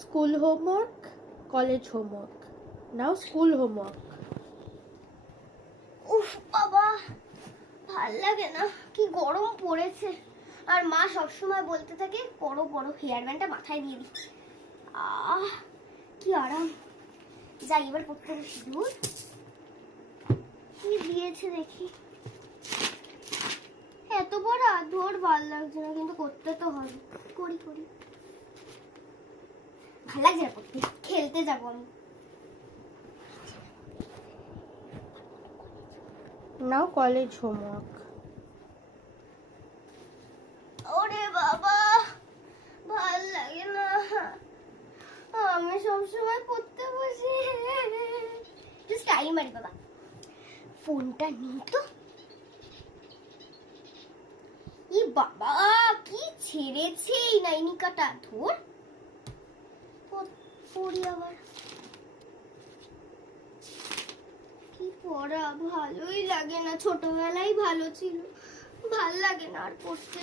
School homework, college homework. Now school homework. উফ বাবা, ভাল লাগে না, কি গরম পড়েছে। আর মা সবসময় বলতে থাকে পড়ো পড়ো, হেয়ার ব্যান্ডটা মাথায় দিয়ে দিই। কি আরাম। যাই এবার পড়তে বসি। দূর কি দিয়েছে দেখি। এত বড় ধর, ভাল লাগছে না, কিন্তু করতে তো হবে। করি করি। ভাল লাগছে না করতে, খেলতে যাবো আমি। Now college homework. ওরে বাবা, ভাল লাগে না, আমি সবসময় পড়তে বসি। একটু স্টাইল মারি বাবা। ফোনটা নিই তো। ই বাবা, কি ছেড়েছে এই নাইনিকাটা। ধর পড়ি আবার। কি পড়া, ভালোই লাগে না। ছোটবেলায় ভালো ছিল, ভাল লাগে না আর পড়তে।